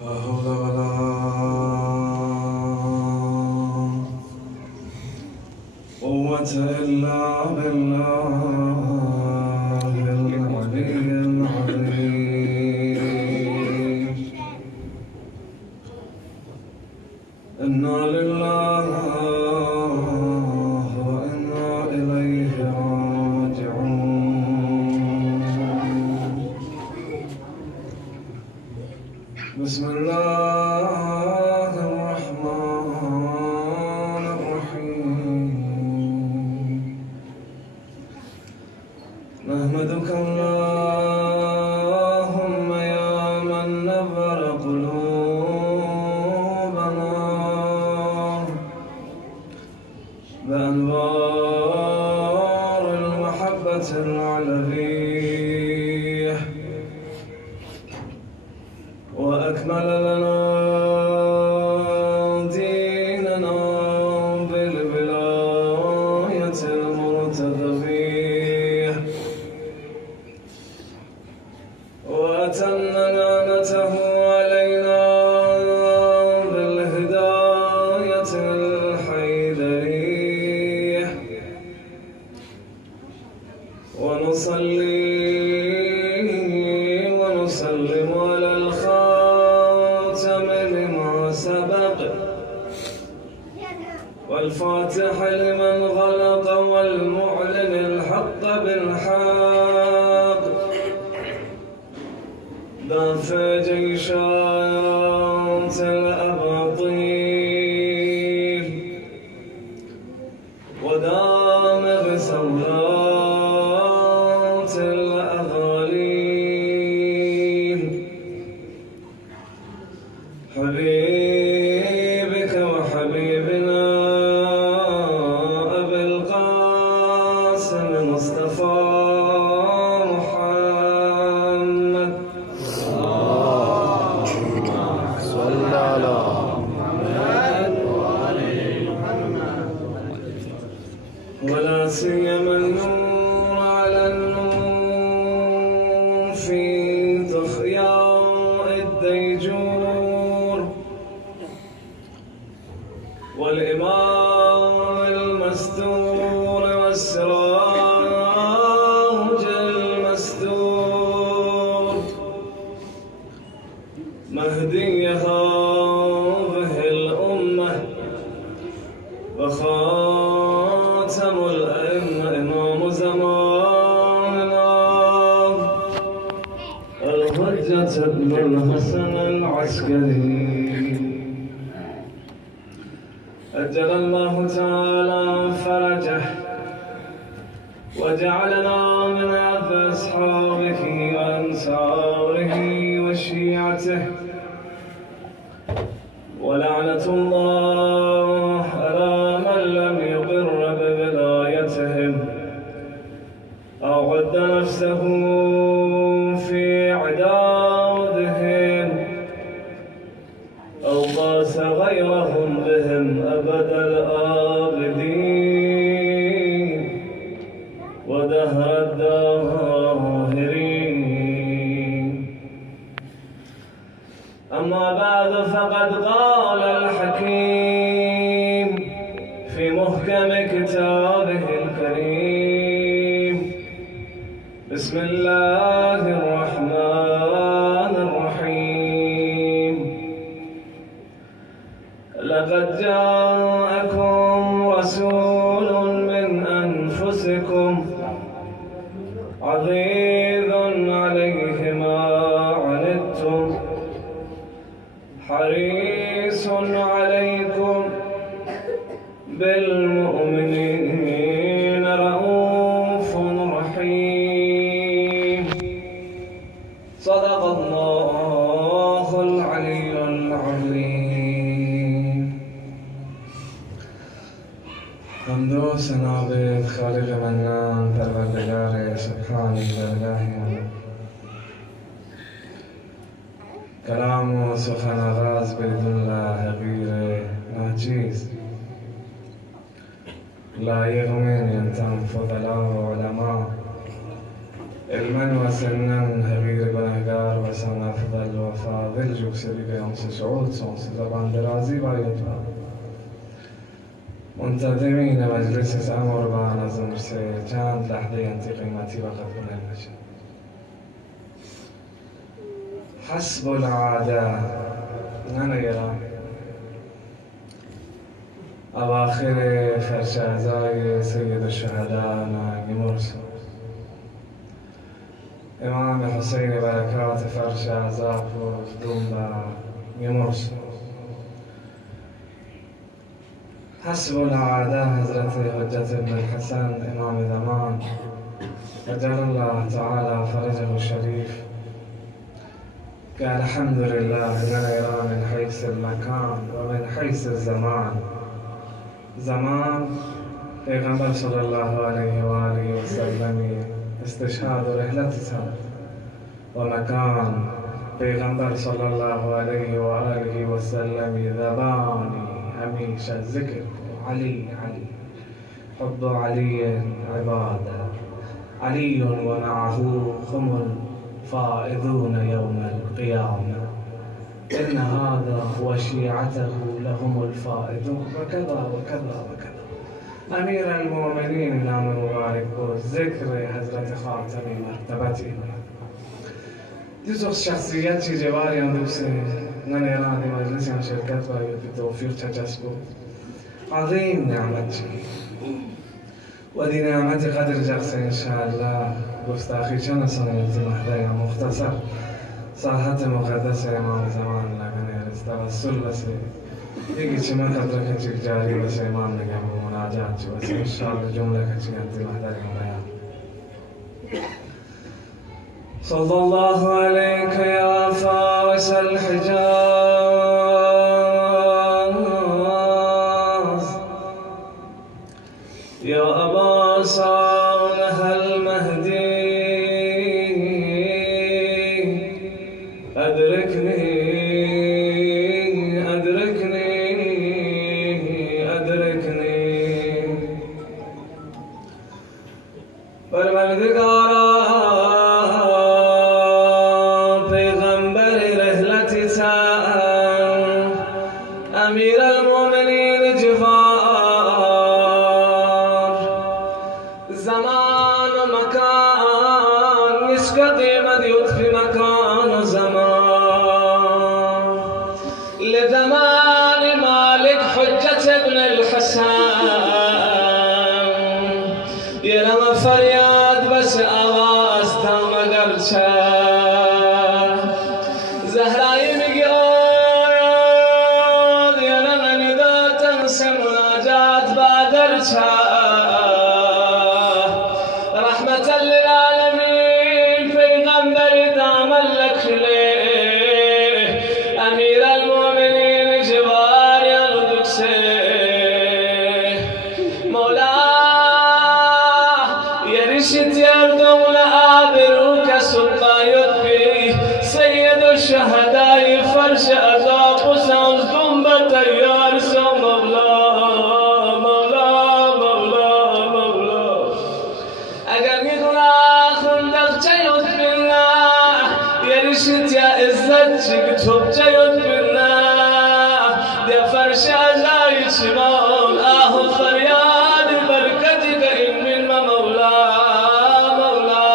لا حول ولا قوة إلا بالله العلي العظيم. إنا لله وإنا إليه راجعون. بسم الله الرحمن الرحيم. نحمدك اللهم يا من نبر قلوبنا بأنوار المحبة العلوية، وأكمل لنا ديننا بالولاية المرتضوية، وأتم نعمته علينا بالهداية الحيدرية. ونصلي ونسلم على الخاتم لما سبق، والفاتح لمن غلق، والمعلن الحق بالحق، دافع جيشات الأباطيل، ودام بثورات الأغاليل، حبيبك وحبيبنا أبي القاسم مصطفى محمد. صل على محمد وآل محمد. ولا سيما النور على النور في ضحياء الديجور، والإمام المستور والسراج المستور، مهدي هذه الأمة وخاتم الأئمة، إمام زماننا الحجة ابن الحسن العسكري، أجل الله تعالى فرجه، وجعلنا من أصحابه وأنصاره وشيعته. ولعنة الله على من لم يقر بولايتهم أو عد نفسه في عدادهم أو باس غيرهم بهم أبد الآبدين ودهر الداهرين. أما بعد، فقد قال الحكيم في محكم كتابه الكريم: بسم الله الرحمن الرحيم. لقد جاءكم رسول من أنفسكم عزيز عليه ما عنتم حريص عليكم بالمؤمنين رؤوف رحيم. صدق الله العلي العظيم. حمد و ثنا به خالق منان پروردگار سبحان الهی. کلام و سخن آغاز بدون الله غیر ناچیز، لایق من ینتم فضلا و علما، علما و سنا حبیر گنهگار و سن افضل و فاضل وجوه سریع اونس شعود اونس زبان درازی باید منتظمین مجلس امر و نظم سے چند لحظه انتی قیمتی وقت کنه نشه حسب العاده ننیرا اواخر فرش اعزای سید الشهداء نگیمرسو امام حسین برکات فرش اعزا پر دومبا گیمرسو حسب العاده حضرت حجت ابن الحسن امام زمان عجل الله تعالى فرجه الشريف قال الحمد لله نرى من حيث المكان ومن حيث الزمان زمان پیغمبر صلی الله علیه و آله و سلم استشهاد رحلتها و مکان پیغمبر صلی الله علیه و آله و سلم زبانی همیشه ذکر علی علی حب علی عباده علی و معه هم الفائزون يوم القيامة إن هذا وشيعته لهم الفائزون وكذا وكذا وكذا أمير المؤمنين نام مبارك ذكر حضرت خاتم مرتبته دیز شخصیتی جواری اندوسه ننیرانی مجلسی شرکت و توفیق چچسبو عظیم نعمت چی و دی نعمت قدر جغسه انشاءالله گستاخی چند سنیتی محده مختصر ساحت مقدس امام زمان لگنه توسل بسه دیگه چی من قدر کچی جاری بسه امام نگم و مناجات چی بسه انشاءالله جمله کچی انتی محده بیان صلى الله عليك يا فارس الحجاز يا أبا صالح المهدي أدركني أدركني أدركني پروردگارا امیر المؤمنین جفار زمان و مکان نسک قیمت یطفی مکان و زمان لزمان مالک حجت ابن الحسن یہ رم فریاد بس آواز تھا مگر چھا زہرائی میں رحمة للعالمين پیغمبر دامن لکھ لے امیر المؤمنین جوار یردک سے مولا یرشت یردون آبروک سلطایت بی سید الشهداء فرش عذاب سنزدون بطیار سو مولا يرشد يا عزتك توبت يدبرنا يا فرش عزاي شمال فرياد بركتك إن من مولا مولا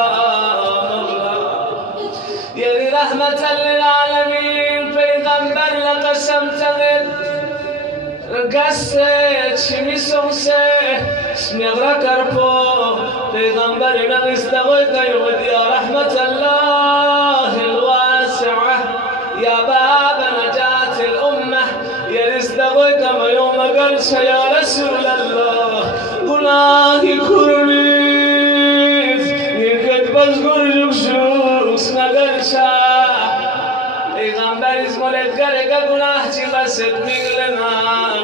مولا يا رحمة للعالمين پیغمبر لقسمت رقصت شمي سوسه سميغرا كربو پیغمبر نغستغيك يود يا رحمة الله الواسعة يا باب نجاة الأمة يا رزقك ما يوم قرش يا رسول الله گناهی كرنيز يكد بزغر جوكشوكس نقرشا پیغمبر اسمولت کرگا گناه چی بسد میگلنان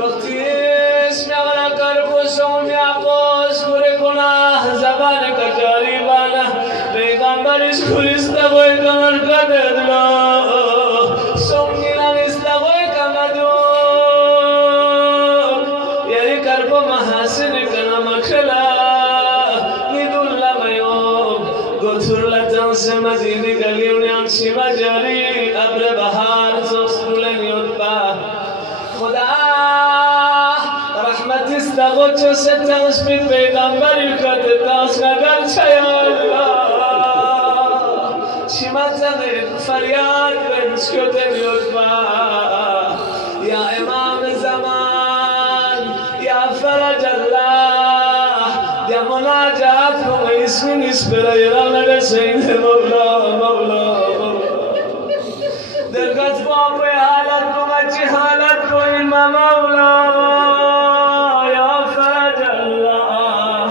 وقتی اسم اغلا کربو سومی آقوز کره گناه زبان کجاری بانا پیغمبر اسکول استغوی کمر کدد لا سومی نام استغوی کمدون یاری کربو محاسن کنم اکلا نیدون لما یوم گوتور لطنس مدینی گلیونی انسی مجاری گل بهار سوسول یوبا خدا رحمت استغو چو ستاس بی پیغمبری کت تاس نگر چیالا چیمتن فریاد بنس کتن یوبا یا امام زمان یا فرج الله یا مناجات کو اسم نسبر ایران رسین مولا مولا درگت باب حالت کو مچی حالت کو امام مولا یا فرج الله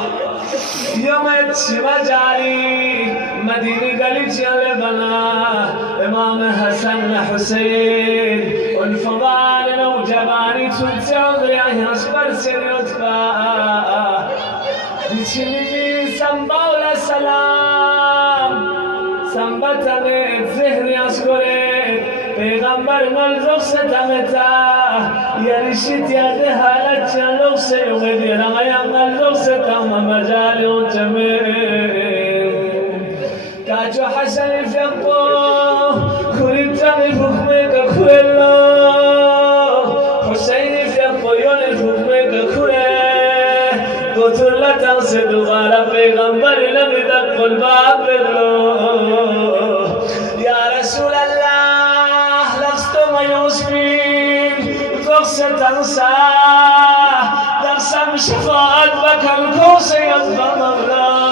یوم چیما جاری مدینی گلی چیل بنا امام حسن حسین والفضال لو جباني تنتظر يا أصبر سنتفا ديشني سنباول السلام سنبتني زهري أشكرك پیغمبر ملزق ستمتا يرشد يده حالت چلوك سيوغدي رغيا ملزق ستم مجالي وجميل كاجو حسن الفقو كوريتامي فخمك كويلو حسين الفقو يوني فخمك كويلو قطر لا تنسد غالا پیغمبر لم يدق الباب يا رسول الله لست ما يوسفين قصة تنسى درسم شفاعت بكم كوسي يبقى مولاه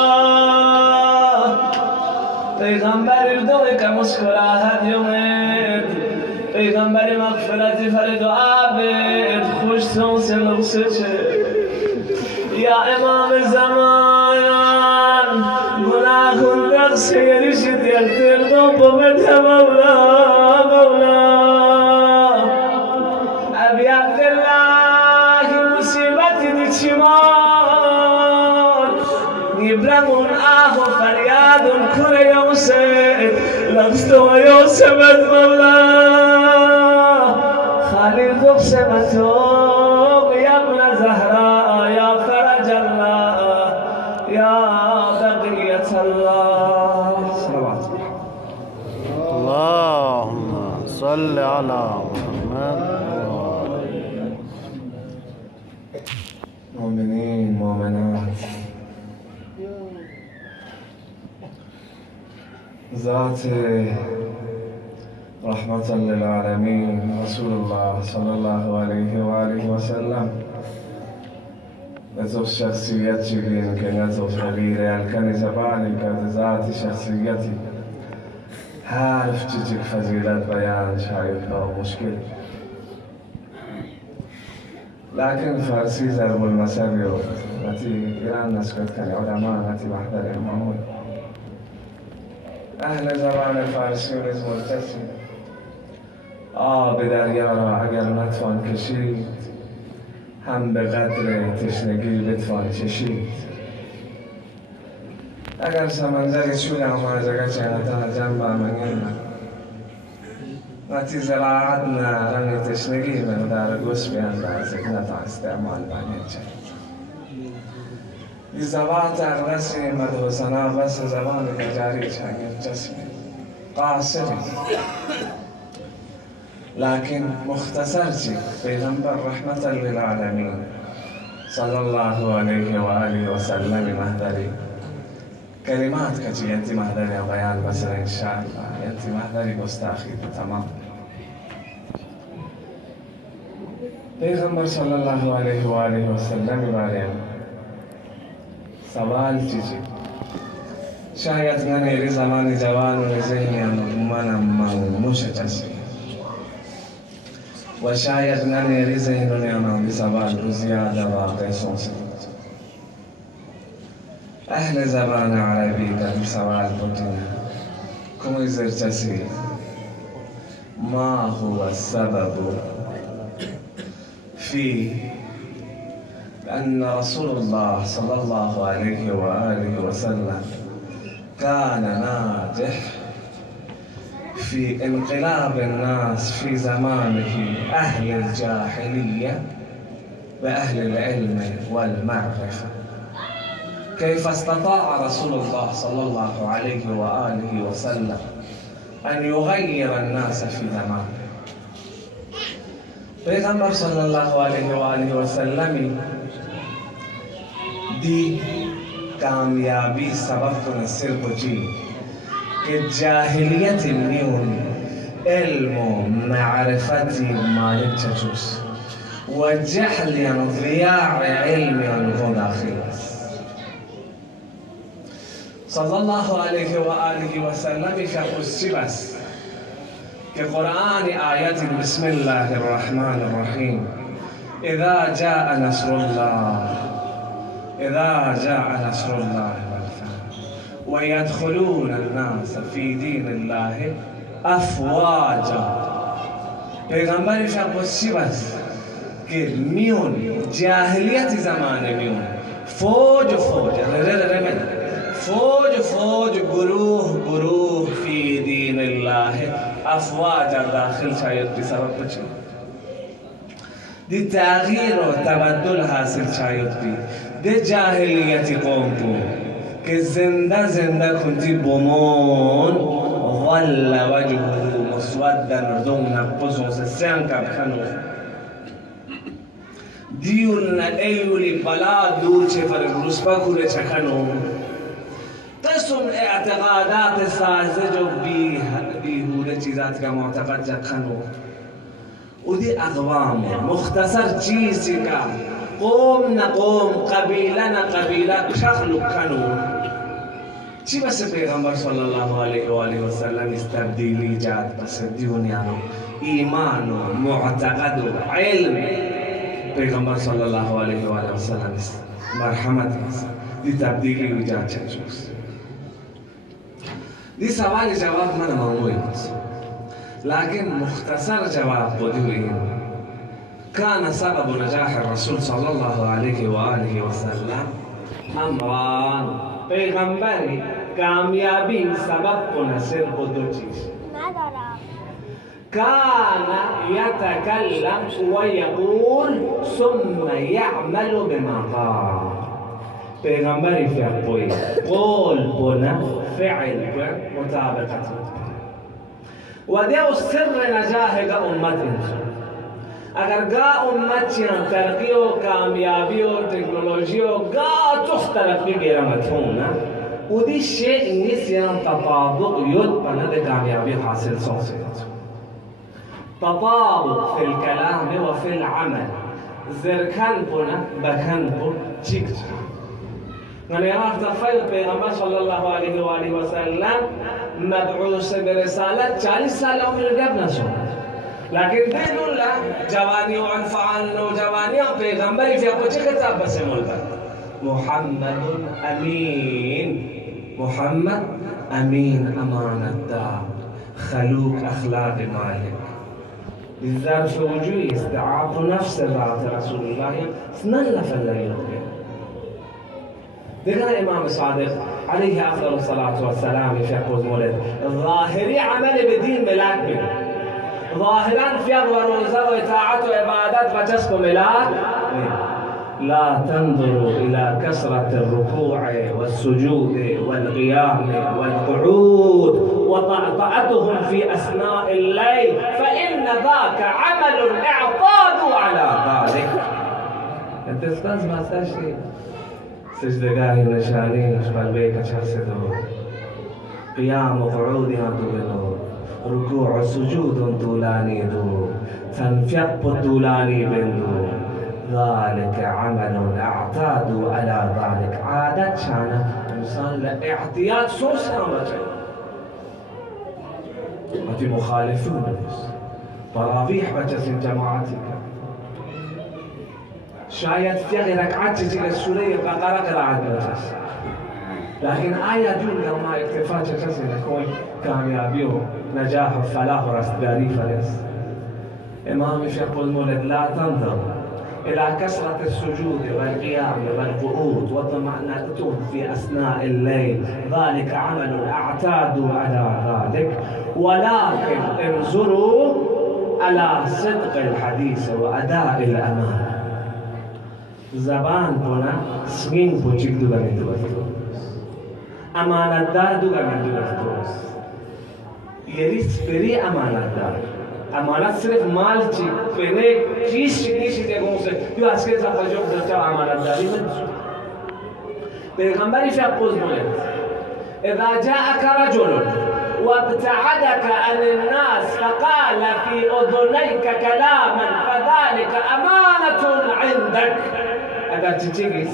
پیغمبر دوی که مسکراهد یومد پیغمبر مغفرت فرد و عابد خوش تونس لغسه چه یا امام زمان گناهون نقصه یریشت یکتر دو بمت مولا مولا ابی عبدالله مصیبت دی چیمان نبرمون آه و فریادون کره یوسف لغستو یوسف مولا خالی دقسمتو یا ابن زهرا یا فرج الله یا بقیت الله صلوات اللهم صل على محمد مؤمنین مؤمنات ذات رحمة للعالمين رسول الله صلى الله عليه وآله وسلم نتوف شخصيتي که نتوف غیر الکنی زبانی که ذات شخصیتی حرف چیزی فضیلت بیان شاید با مشکل لكن فارسی ضرب المثل نتی ایران نسکت کنی علما نتی محضر امامون اهل زبان فارسی و نیز ملتسی آب دریا را اگر نتوان کشید هم به قدر تشنگی بتوان چشید اگر سمندری چول آمد اگر چهتا جنب منین نتی زراعت نه رنگ تشنگی مقدار گوش بیاندازد نتا استعمال بانید چند زبات اغرسی مدو سنا بس زبان جاری چاگل جسمی قاصری لكن مختصر چی پیغمبر رحمت للعالمین صلی الله علیه و آله و سلم مهدری کلمات کچی ینتی مهدری بیان بسر انشاءالله ینتی مهدری گستاخی تمام پیغمبر صلی الله علیه و آله و سلم باریم سوال چیزی شاید من ایری زمانی جوان و ذهنی منم موش چسی و شاید من ایری ذهنی بی سوال رو زیاده واقع سونسی اهل زبان عربی که بی سوال بودین کمی زرچسی ما هو السبب في أن رسول الله صلى الله عليه وآله وسلم كان ناجح في انقلاب الناس في زمانه أهل الجاهلية وأهل العلم والمعرفة. كيف استطاع رسول الله صلى الله عليه وآله وسلم أن يغير الناس في زمانه. پیغمبر صلی الله علیه و آله و سلم دی کامیابی سبب کنه صرف چی که جاهلیت میون علم و معرفت مالک چچوس و جهل ضیاع علم و داخل است. صلی الله علیه و آله و سلم شخص چی بس که قرآن آیت بسم الله الرحمن الرحیم اذا جاء نصر الله والفتح ويدخلون الناس في دين الله افواجا. پیغمبر شخص چی بس که میون جاهلیت زمانه میون فوج گروه فی دین الله افواجا داخل شاید بی سبب بچه دی تغییر و تبدل حاصل شاید بی دی جاهلیت قوم کو که زنده کنتی بمون ظل وجهه مسودا دون نقص سسیان کب کنو دیول ایولی بلا دور چه پر رسپا کوله چکنو قسم اعتقادات ساذج و بیهوده چیزات کا معتقد جکنو و دی اقوام مختصر چیزی کا قوم نہ قوم قبیلہ نہ قبیلہ شخل کنو چی بس پیغمبر صلی اللہ علیہ وآلہ وسلم اس تبدیلی جات بس دنیا ایمان و معتقد و علم پیغمبر صلی اللہ علیہ وآلہ وسلم اس مرحمت دی تبدیلی و جات چنچوس دی سوال جواب من موضوعی لكن مختصر جواب بدوي كان سبب نجاح الرسول صلى الله عليه وآله وسلم أمران. پیغمبری کامیابی سبب کنه صرف دو چیز. كان يتكلم ويقول ثم يعمل بما قال. پیغمبری فقوی قول بنا فعل مطابقت ودیو سر نجاح کا امت اگر گا امت چیان ترقی و کامیابی و تکنولوژی و گا تخ ترقی گیرمتونا و دی شیء نیسیان تطابق ید پند کامیابی حاصل سوسید. تطابق في الكلام وفي العمل زركان بنا بكان بو چیک يعني راح تخيل پیغمبر صلى الله عليه وآله وسلم مبعوث برسالة 40 سال عمر قبل نشو لكن بدون لا جواني وعنفعان وجواني پیغمبر في أبو كتاب بس محمد أمين أمانة دار خلوق أخلاق مالك بالذات وجوه استعاط نفس ذات رسول الله سنلا فلا ذكر إمام الصادق عليه أفضل الصلاة والسلام في أقوز مولد ظاهري عمل بدين ملاك منه ظاهرا في أغوار ونزل وإطاعة وعبادات فجسك ملاك لا تنظروا إلى كثرة الركوع والسجود والقيام والقعود وطأطأتهم في أثناء الليل فإن ذاك عمل اعتادوا على ذلك. أنت استاذ ما استشري سجدگاهی نشانی قلبی کچر سے دو قیام و قعودی هم دو رکوع و سجود طولانی دو تنفق طولانی بندو ذلك عمل اعتادوا على ذلك عادت شانا انسان لاعتياد سوس رجل وفي مخالفون تراويح بجس جماعتك شاید فیغ رکعت چیزی سوره بقره قرائت بجس لكن آية جون لما اكتفاء چیزی نکوی کامیابی و نجاح و فلاح و رستگاری فرست. امام شيخ المولد لا تنظر إلى كثرة السجود والقيام والقعود والطمأنينة في أثناء الليل ذلك عمل اعتادوا على ذلك ولكن انظروا على صدق الحديث وأداء الأمانة. زبان بنا سمين بوچک دوگا من دوستو امانت دار دوگا من دوستو یعنی پری امانت دار امانت صرف مال چی پری چیز دیگه گوشه یا از که زفاجو بزرچا امانت داری من پیغمبری فقوز مولد اذا جاءك رجل وابتعدك عن الناس فقال في اذنيك كلاما فذلك امانة عندك اگر چیزی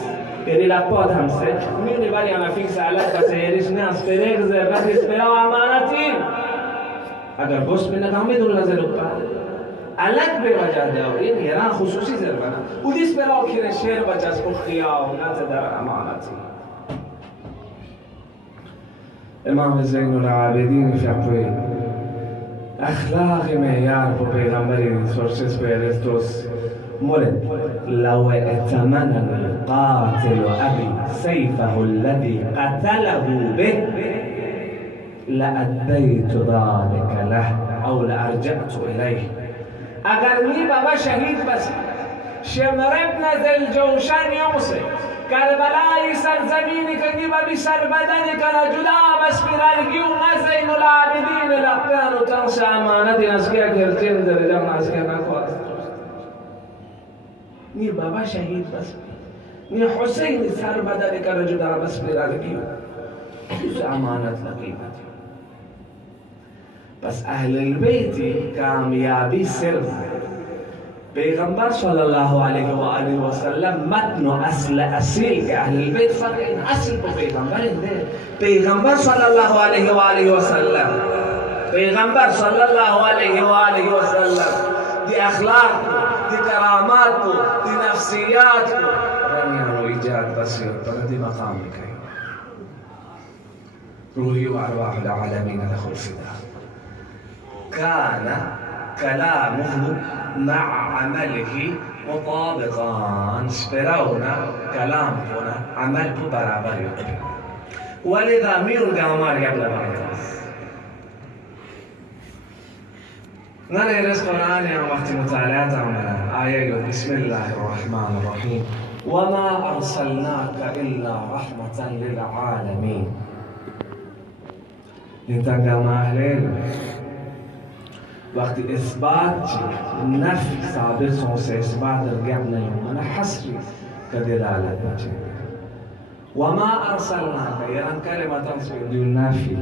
یعنی لپات همسه میونی باری انا فیکس علت بسه یریش ناس پریگ زربت اسپرا و امانتین اگر گوشت بینه کامی دون لزه لپا علت به وجه داورین یران خصوصی زربنا او دیس برا که شیر بچه کو خیانت در امانتی امام زین العابدین فقوی اخلاق معیار با پیغمبری سرچس پیرستوس مولد لو ائتمن القاتل أبي سيفه الذي قتله به لأديت ذلك له أو لأرجعت إليه اگر می بابا شهید بس شمر ابن ذل جوشن يوسف کربلای سرزمینی که نیبا بی سربدنی که جدا بس پیرانگی و زین العابدین لقیان و تنس امانتی نسکیا گرچین در جمع نسکیا نخواست نی بابا شهید بس نی حسین سربدنی که جدا بس پیرانگی و چیز امانت لقیمتی بس اهل البیتی کامیابی صرف پیغمبر صلی الله علیه و آله و سلم متن و اصیل که اهل البیت فرق این اصل با پیغمبر ده پیغمبر صلی الله علیه و آله و سلم پیغمبر صلی الله علیه و آله و سلم دی اخلاق دی کرامات دی نفسیات رمیان و ایجاد بسیار پر دی مقام کی روحی و ارواح العالمین له الفداء كان كلامه مع عمله مطابقان سپراونا كلامنا عمل برابر يقبل ولذا ميون قامار قبل بعض نرى القرآن يا وقت مطالعات عملا آية بسم الله الرحمن الرحيم وما أرسلناك إلا رحمة للعالمين لتقام أهلين وقت اثبات نفي ثابت سوى اثبات رجعنا يوم انا حسري كدلاله وما ارسلناك يعني كلمه تنصب دون نفي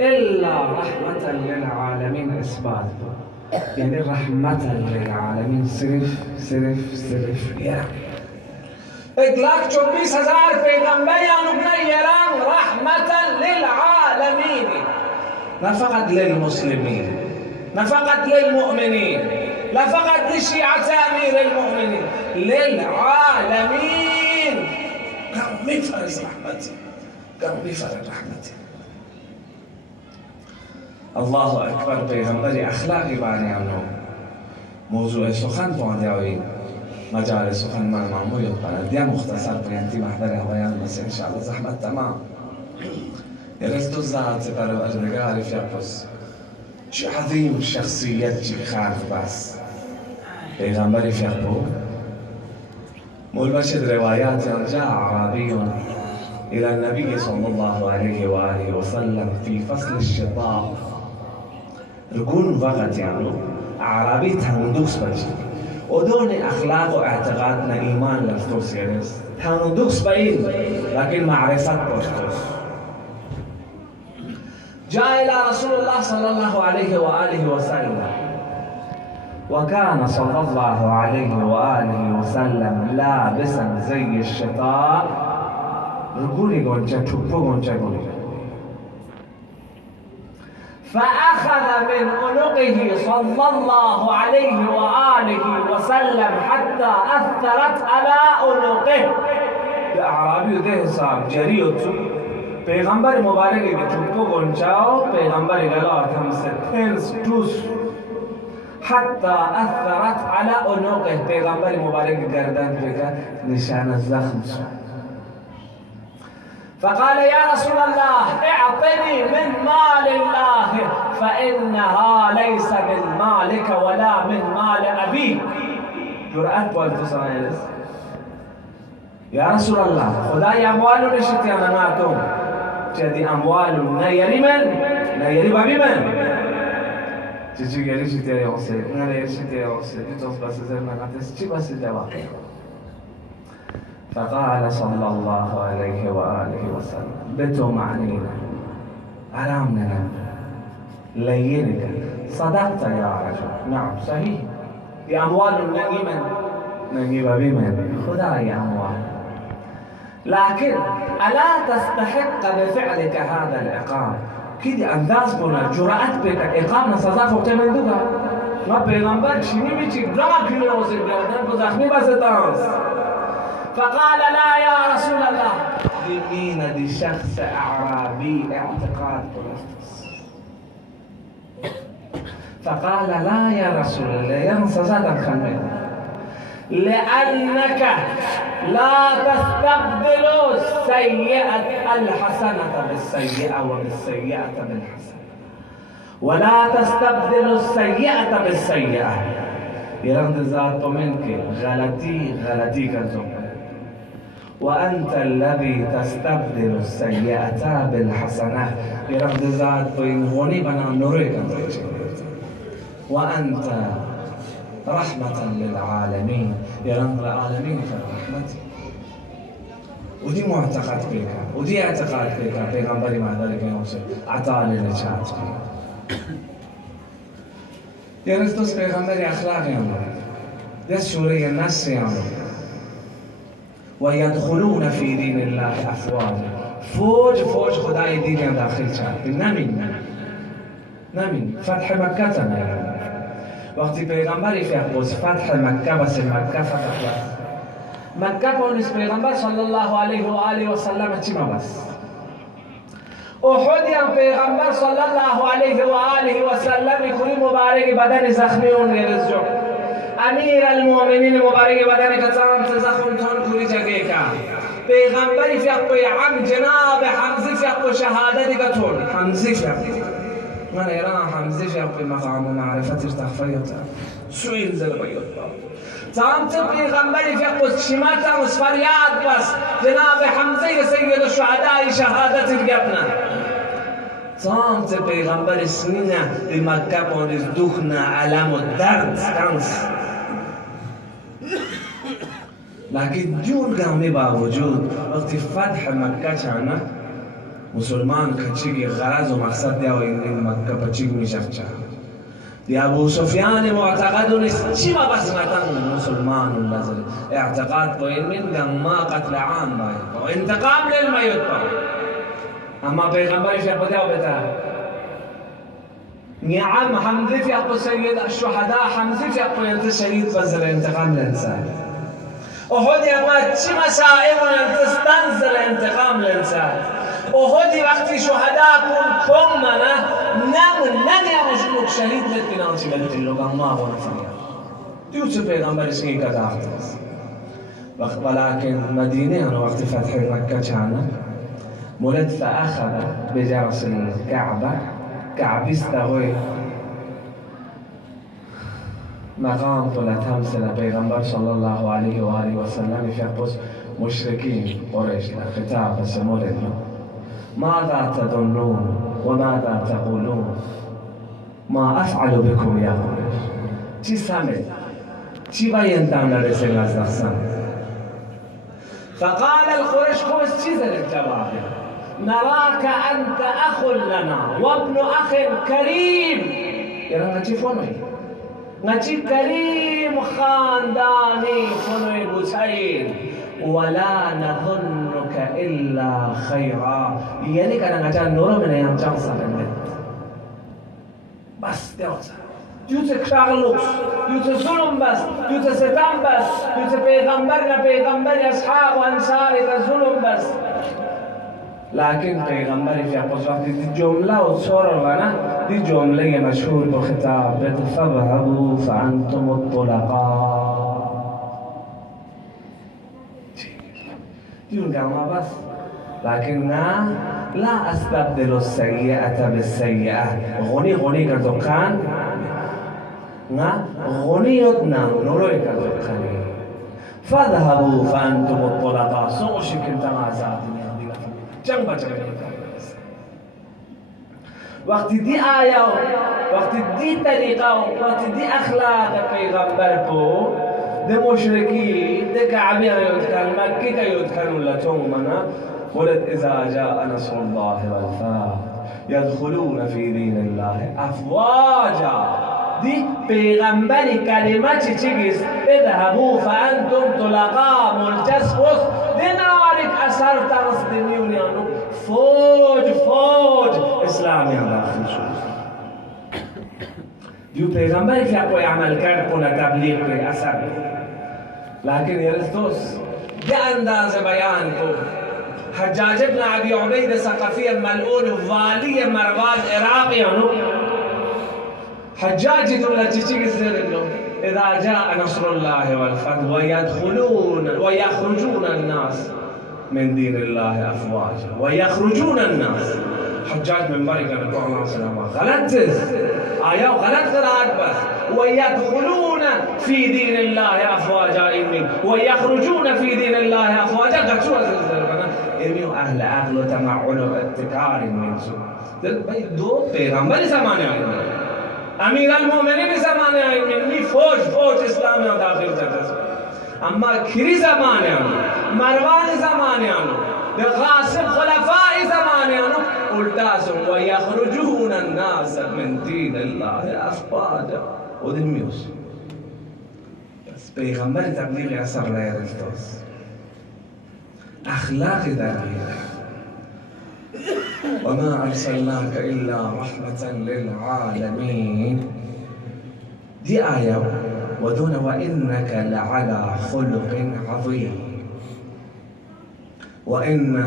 الا رحمه للعالمين اثبات يعني رحمه للعالمين صرف يعني اطلاق 24,000 پیغمبران بنيران رحمه للعالمين لا فقط للمسلمين لا فقط للمؤمنين لا فقط لشيعة أمير المؤمنين للعالمين قام بفرج رحمتي قام بفرج رحمتي الله أكبر پیغمبر أخلاقي باني عنه موضوع سخن بانيوي مجال سخن من معمول يبقى دي مختصر بيانتي محضر هوايان بس إن شاء الله زحمة تمام يرزدو الزهد سبارو أجرقا عارف يقص چه عظیم شخصیت چه خلق بس پیغمبری فقه مول باشد روایات جاء أعرابي إلى النبي صلى الله عليه وآله وسلم في فصل الشتاء ركون وقت يعني أعرابي تندوس بجي ودون أخلاق واعتقادنا إيمان لفتوس يرس تندوس بعيد لكن معرفة بوشتوس جاء إلى رسول الله صلى الله عليه وآله وسلم وكان صلى الله عليه وآله وسلم لابسا زي الشتاء رقولي قنجة تبو قنجة فأخذ من عنقه صلى الله عليه وآله وسلم حتى أثرت على عنقه الأعرابي ده صار جريوت پیغمبر مبارکی به چوبو گنچاو پیغمبر گلات هم ستنس دوس حتی اثرت على عنقه پیغمبر مبارکی گردن بگه نشان زخم شد فقال يا رسول الله اعطني من مال الله فإنها ليس من مالك ولا من مال أبيك جرأت والتصانيس يا رسول الله خدای اموال نشتی انا ناتم جدي اموال نيري من نيري بابي من چی گریشی تیری آسه نریشی تیری آسه دیتوس بس زرنگاتس چی بس جواب فقال صلى الله عليه وآله وسلم بتو معنينا أرامنا لينك صدقت يا رجل نعم صحيح دي أموال نجيب بمن خداي أموال لكن ألا تستحق بفعلك هذا العقاب كده أنداز بنا جرأت بك إقامنا سزا فوقت من دوغا ما پیغمبر چینی میچی درما کنی روزی بیادن کو زخمی بستانس فقال لا يا رسول الله دي دي شخص أعرابي اعتقاد بلفتس فقال لا يا رسول الله ينسى زادك خمين لأنك لا تستبدل السيئة الحسنة بالسيئة وبالسيئة بالحسنة ولا تستبدل السيئة بالسيئة يرند ذات منك غلطي كالزوم وأنت الذي تستبدل السيئة بالحسنة يرند ذات بين غني بنا نوريك وأنت رحمة للعالمين يرند العالمين كالرحمة ودي معتقد بك ودي اعتقاد بك پیغمبری مع ذلك يوصل عطاني نجات يرند دوست پیغمبری اخلاقی هم دست شوره الناس هم ويدخلون في دين الله أفواجا فوج خدای دین داخل شد نمین فتح مکه تنه وقتی پیغمبری فیقوز فتح مکه بس مکه فتح مکه بونس پیغمبر صلی الله علیه و آله و سلم چی ما بس احد هم پیغمبر صلی الله علیه و آله و سلم کلی مبارک بدن زخمی اون گرزجو امیر المؤمنین مبارک بدن کتام تزخم تون کلی جگه که پیغمبری فیقوی عم جناب حمزی فیقو شهادتی کتون حمزی فیقو من ایران حمزی فیقوی مقام و معرفت ارتخفیتا سویل زلبیت تام پیغمبری فیقو شماتا مسفریات بس جناب حمزی سید الشهداء شهادتی گبنا تام پیغمبر سنینه دی مکه پونیز دخنا علم و درد کنس لكن جون قامي باوجود وقت فتح مكة چانا مسلمان کچی غرض و مقصد دیا و این مکه پچیگ می شفچا دی ابو سفیان معتقد نیست چی ما بس نتن مسلمان لازل اعتقاد با این من ما قتل عام باید و انتقام للمیت باید اما پیغمبر شیخ بدیا و بتا نعم حمزی فی اقو سید الشهداء حمزی فی اقو انت شهید بزر انتقام للانسان احد اما چی مسائل تستنزل انتقام للانسان احد وقتی شهداء کن منا نم مشروع شهید للبنانسی بلتلو ما هو نفریا دیوچه پیغمبر اسکی کدافت ولكن مدينة وقت فتح مكة كان مولد فأخذ بجرس الكعبة كعبيستغوي مقام طلعت همسلة پیغمبر صلى الله عليه وآله وسلم في قص مشركين قريش خطاب بس مولد ماذا تظنون وماذا تقولون ما أفعل بكم يا قريش چی سمه چی باید دام نرسیم از نفسم فقال القريش خمس چیز الجواب نراك أنت أخ لنا وابن أخ كريم يرى نجي فنوي نجي كريم خانداني فنوي بوسعين ولا نظنك إلا خيرا يعني كان نجان نورا من أيام جانسا بس دوزا يوت كراغلوس يوت ظلم بس يوت ستم بس يوت پیغمبر أصحاب وأنصار ظلم بس لكن پیغمبر في أقصى وقت دي جملة وصور لنا دي جملة مشهور بخطاب فاذهبوا فأنتم الطلقاء دي الجملة بس لكن لا أستبدل السيئة بالسيئة غني كدكان غنيتنا نروي كدكان فاذهبوا فأنتم الطلقاء سوشك انت مع ذاتنا جنب وقتی دی آیا وقتی دی طریقه و وقتی دی اخلاق پیغمبر کو ده مشرکی ده کعبی یاد کن مکی که یاد کن لتون منا ولد اذا جاء نصر الله والفتح يدخلون في دين الله افواجا دي پیغمبری کلمه چیگیست اذهبوا فانتم طلقاء ملتسفس دینارک اثر ترس دمیونیانو فوج اسلامی داخل شد دیو پیغمبری که کوئی عمل کرد کنه تبلیغ به اثر لیکن یرستوس ده انداز بیان کو حجاج ابن ابي عبيد ثقفي ملعون والي مروان عراقي حجاج دولة تشيك الزرنو إذا جاء نصر الله والفتح ويخرجون الناس من دين الله أفواجا ويخرجون الناس حجاج من بركة نبي الله سلامة غلط آية غلط قراءات بس ويدخلون في دين الله أفواجا ويخرجون في دين الله أفواجا قد شو إميو أهل عقل وتمعن واتكار من سوء دو پیغمبر زمانه آئین امیر المومنین زمانه آئین می فوج اسلامی داخل کرد اما کری زمانه آئین مروان زمانه آئین غاصب خلفاء زمانه آئین التاسم ويخرجون الناس من دين الله أفواجا ودين ميوس بس پیغمبر تبلیغ اثر لیرلتوس أخلاق دليل وما أرسلناك إلا رحمة للعالمين دي آية ودون وإنك لعلى خلق عظيم وإن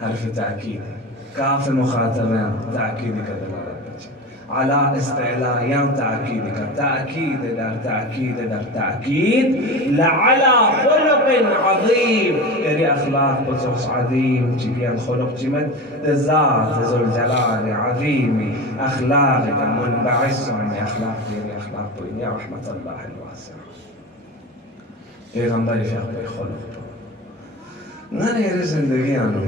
حرف تأكيد كاف مخاطبة تأكيد كذا على استعلاء يوم تأكيدك تأكيد در تأكيد در تأكيد لعلى خلق عظيم يعني أخلاق بصوص عظيم جبيان خلق جمد ذات ذو الجلال عظيم أخلاقك منبعث يعني أخلاق يعني أخلاق يا رحمة الله الواسعة پیغمبر فقه خلق نه یه زندگی آنو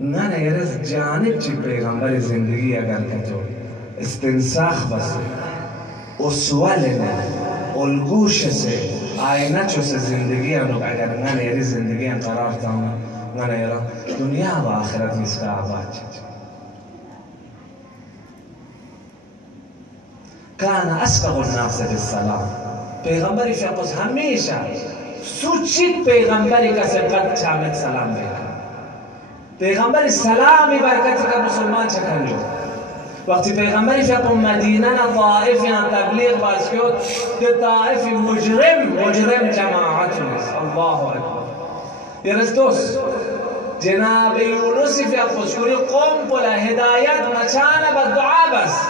نه یه جانب چی پیغمبر زندگی اگر کتو استنساخ بس اصول نه الگوش سے آینه چو سے زندگی آنو اگر نه یه زندگی قرار تانا نه یه دنیا و آخرت نیست آباد چی كان أسبغ الناس بالسلام پیغمبری فقط همیشه سوچید پیغمبری که سبقت شامل سلام بیکن پیغمبری سلامی برکتی که مسلمان چکن جو وقتی پیغمبری فقط مدینه طائف یا تبلیغ باز کرد که طائف مجرم جماعت نیست الله اکبر یرستوس جناب یونس فقط شوری قوم بلا هدایت مچانه بالدعا بس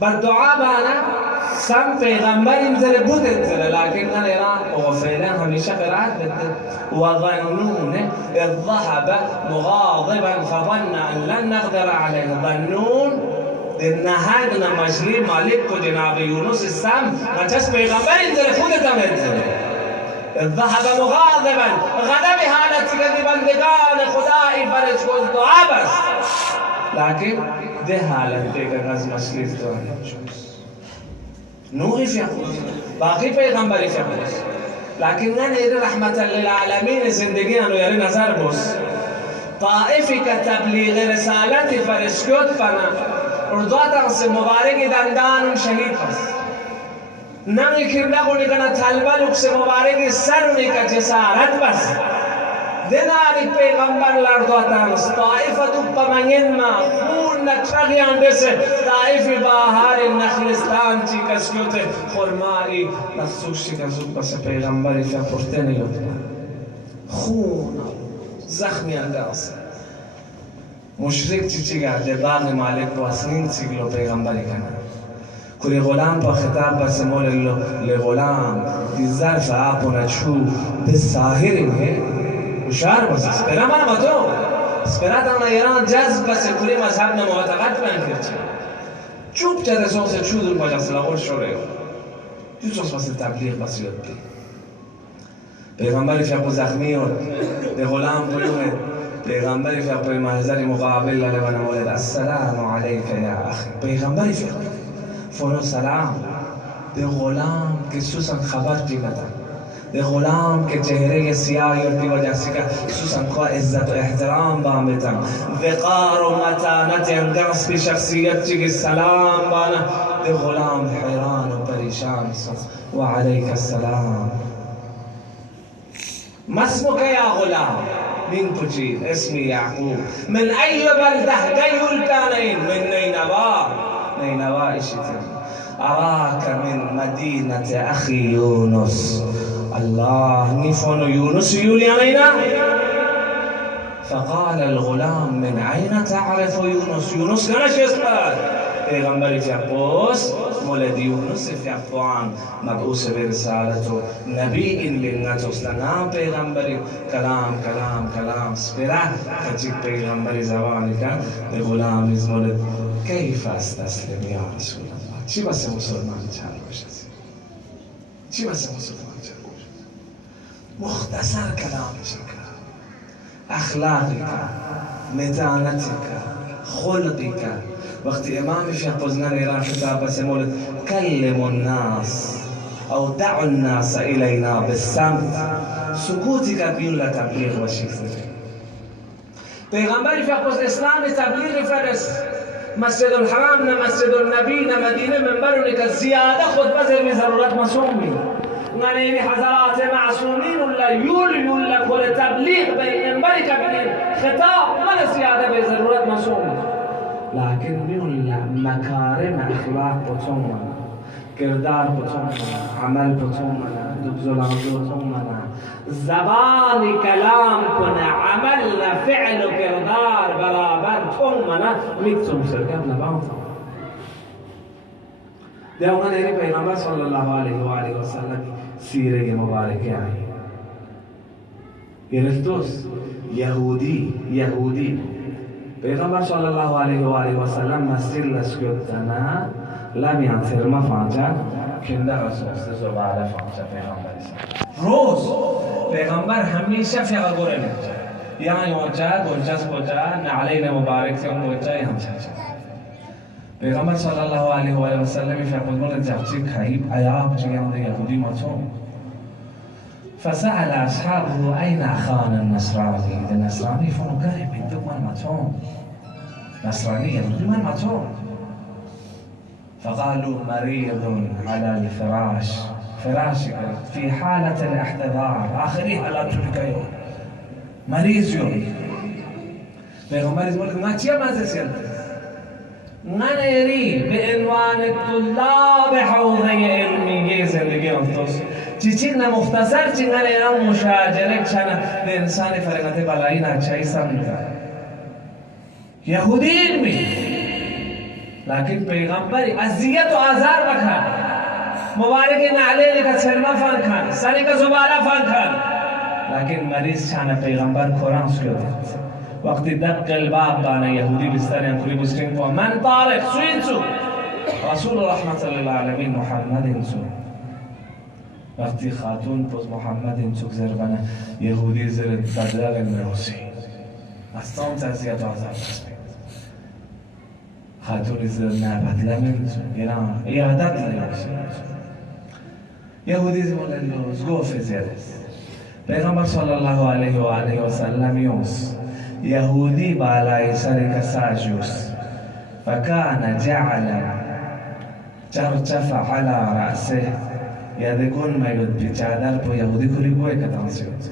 بالدعاء بانا سم پیغمبر انزل بود انزل لكن انا يرى وفعلا هميشه قراءات وظنون اذ ذهب مغاضبا فظن ان لن نقدر عليه ظنون نهادنا مجري مالك جناب يونس السم ما تس پیغمبر انزل بود انزل اذ ذهب مغاضبا غضب حالت که بندگان خدای فرج کو دعا بس لكن ده حالت دیگر از مسلیت دارد نوحی فیقوز باقی پیغمبری فیقوز لیکن نه ایره رحمت للعالمین زندگی انو یاری نظر بس طائفی که تبلیغ رسالت فرشکت فنا اردوات اغسی مبارک دندان شهید پس نمی کرده گونی کنا طلبه لکس مبارک سرونی که جسارت بس دناری پیغمبر لردواتان طائفه دوپا منین ما خون نچغیان دسه طائفی باهار نخلستان چی کسیوت خرماری نخصوشی کسوت بس پیغمبری فپرته نیوت خون زخمی انداز مشرک چی گرده باغ مالک واسنین سیگلو پیغمبری کنه کلی غلام با خطاب بس مول لغلام دی ظرف آپونا چو به ساهری نه شعر بس اسپرا من ماتو اسپرا تانا ایران جذب بس کلی مذهب نمعتقد بند کرد چوب چه سوس چودون باجا سلاغول شوره جو سوس بس تبلیغ بس یاد بی پیغمبری فیقو زخمی و ده غلام بلومه پیغمبری که پای محضر مقابل لبن مولد السلام علیک یا اخی پیغمبری که فونو سلام ده غلام که سوسن خبر دیدن ده غلام که چهره سیاه یردی و جسی که سوسن خواه عزت و احترام بامیتن وقار و متانت اندرس به شخصیت چی سلام بانا ده غلام حیران و پریشان و علیک السلام ما اسمك يا غلام من پوچید اسمی یعقوب من ای بلده گیولتانین من نینوا اشتن اراك من مدينة اخي يونس الله نفون يونس يوليانينا فقال الغلام من اين تعرف يونس كانش اسمه پیغمبر فیقوس مولد یونس فیقوان مبعوث برسالته نبی للنتوس لنام پیغمبری کلام سپره کچک پیغمبری زبانی کن به غلام از مولد کیف استسلم یا رسول الله چی بس مسلمان چند باشد چی بس مسلمان چند باشد مختصر کلامش کن اخلاقی کن متانتی کن خلقی کن وقتی امام فیقوس نرى خطاب سمولد كلم الناس او دعوا الناس الينا بالصمت سكوتك بيون لتبلیغ و شکل پیغمبر فیقوس اسلام تبلیغ فرس مسجد الحرام نه مسجد النبی نه مدینه منبر که زیاده خطبه زیر ضرورت مسومی غنی حضرات معصومین ولا یول کل تبلیغ به منبر که خطاب من زیاده به ضرورت مسومی لكن میون مکارم اخلاق بتون منا کردار بتون منا عمل بتون منا دبزلان بتون منا زبان کلام کنه عمل فعل و کردار برابر تون منا میتون سرکم نبانتم دیوان ایری پیغمبر صلی الله علیه و آله و سلم سیره مبارکه آئی گرفتوس یهودی پیغمبر صلی الله علیه و آله و سلم مسجد لسکتنا لم ينصر ما فانجان کنده رسول زباله فانجان روز پیغمبر همیشه فقه گوره میشه یعنی وجه گنجز کجا نعلین مبارک سے ان وجه همشه پیغمبر صلی الله علیه و آله و سلم فقه گوره جبچی خیب عیاب چیان ده یهودی ماتون فسأل أصحابه أين أخانا النصراني؟ النصراني فنقرب من دون ماتون نصرانية من ماتون فقالوا مريض على الفراش فراشك في حالة الاحتضار آخرها لا تلك يوم مريض يوم پیغمبر اسمه ما چیه مزه سیلت ننیری به عنوان طلاب حوضه علمیه زندگی انتوس چیچین مختصر چی ننیرم مشاجره چنه به انسان فرقت بلایی نچهی سمیده یهودی علمی لیکن پیغمبری اذیت و آزار بکن مبارک نعلی کا سرما فان کن سری کا زباله فان کن لیکن مریض چنه پیغمبر قرآن سکوت وقتی دق الباب بانه یهودی بستر ینکوری بسرین کو من طارق سوین سو رسول رحمت للعالمین محمد سو وقتی خاتون پس محمد سو زربانه یهودی زرد بدرق المروسی استان تزیت و عذاب بسمید خاتون زرد نبت لمن سو گران ایادت لیوسی یهودی زمان اللوز گوف زیرس پیغمبر صلی الله علیه و آله و سلم یوس يهودي بالای سر كساجوس فكان جعل ترتفع على رأسه يدكون ما يود بچادر پو يهودي كوري بوي كتانسيوت